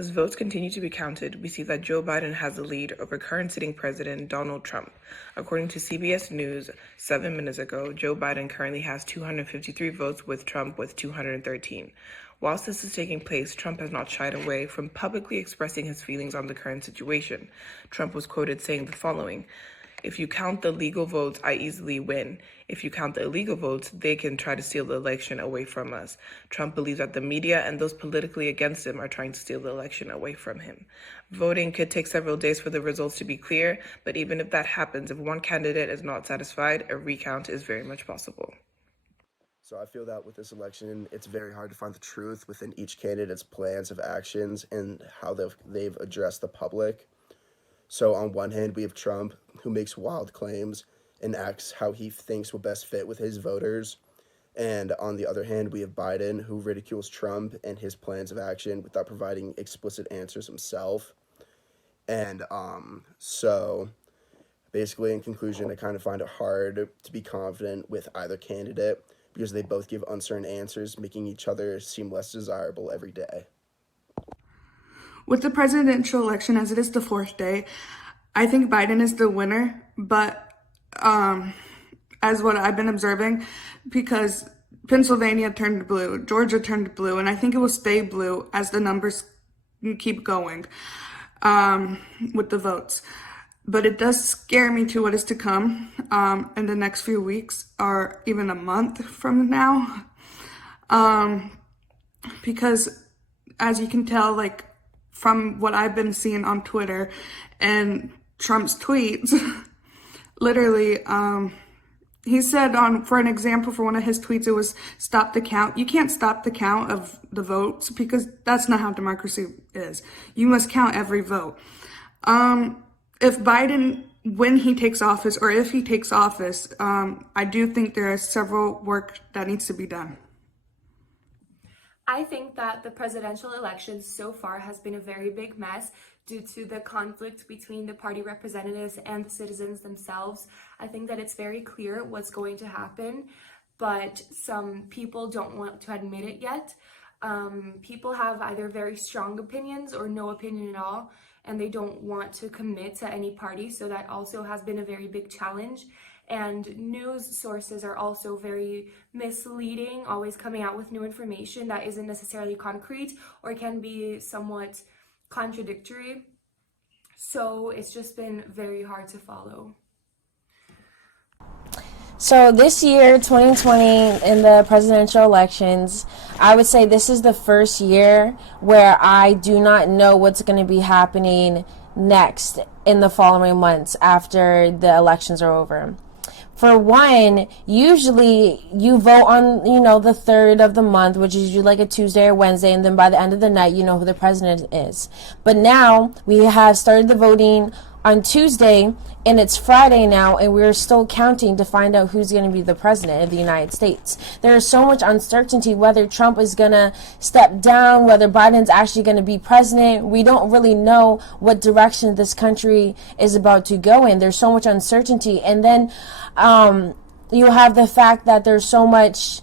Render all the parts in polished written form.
As votes continue to be counted, we see that Joe Biden has the lead over current sitting President Donald Trump. According to CBS News 7 minutes ago, Joe Biden currently has 253 votes with Trump with 213. Whilst this is taking place, Trump has not shied away from publicly expressing his feelings on the current situation. Trump was quoted saying the following: "If you count the legal votes, I easily win. If you count the illegal votes, they can try to steal the election away from us." Trump believes that the media and those politically against him are trying to steal the election away from him. Voting could take several days for the results to be clear, but even if that happens, if one candidate is not satisfied, a recount is very much possible. So I feel that with this election, it's very hard to find the truth within each candidate's plans of actions and how they've addressed the public. So on one hand, we have Trump, who makes wild claims and acts how he thinks will best fit with his voters. And on the other hand, we have Biden, who ridicules Trump and his plans of action without providing explicit answers himself. And so basically, in conclusion, I kind of find it hard to be confident with either candidate because they both give uncertain answers, making each other seem less desirable every day. With the presidential election, as it is the fourth day, I think Biden is the winner, but as what I've been observing, because Pennsylvania turned blue, Georgia turned blue, and I think it will stay blue as the numbers keep going with the votes. But it does scare me to what is to come in the next few weeks or even a month from now. Because as you can tell, like, from what I've been seeing on Twitter and Trump's tweets, literally, he said for an example, for one of his tweets, it was stop the count. You can't stop the count of the votes because that's not how democracy is. You must count every vote. If Biden, when he takes office, or if he takes office, I do think there is several work that needs to be done. I think that the presidential election so far has been a very big mess due to the conflict between the party representatives and the citizens themselves. I think that it's very clear what's going to happen, but some people don't want to admit it yet. People have either very strong opinions or no opinion at all, and they don't want to commit to any party, so that also has been a very big challenge. And news sources are also very misleading, always coming out with new information that isn't necessarily concrete or can be somewhat contradictory. So it's just been very hard to follow. So this year, 2020, in the presidential elections, I would say this is the first year where I do not know what's going to be happening next in the following months after the elections are over. For one, usually you vote on, the 3rd of the month, which is usually like a Tuesday or Wednesday, and then by the end of the night, you know who the president is. But now we have started the voting on Tuesday, and it's Friday now, and we're still counting to find out who's going to be the president of the United States. There is so much uncertainty whether Trump is going to step down, whether Biden's actually going to be president. We don't really know what direction this country is about to go in. There's so much uncertainty. And then you have the fact that there's so much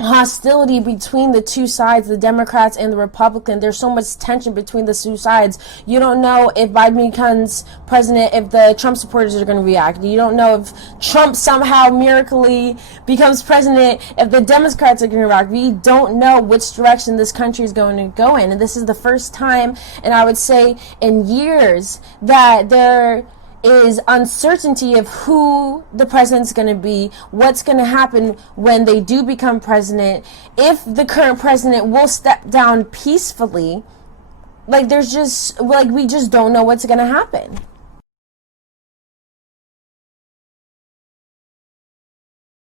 hostility between the two sides, the Democrats and the Republicans. There's so much tension between the two sides. You don't know if Biden becomes president, if the Trump supporters are going to react. You don't know if Trump somehow miraculously becomes president, if the Democrats are going to react. We don't know which direction this country is going to go in. And this is the first time, and I would say in years, that there is uncertainty of who the president's going to be, what's going to happen when they do become president, if the current president will step down peacefully. We just don't know what's going to happen.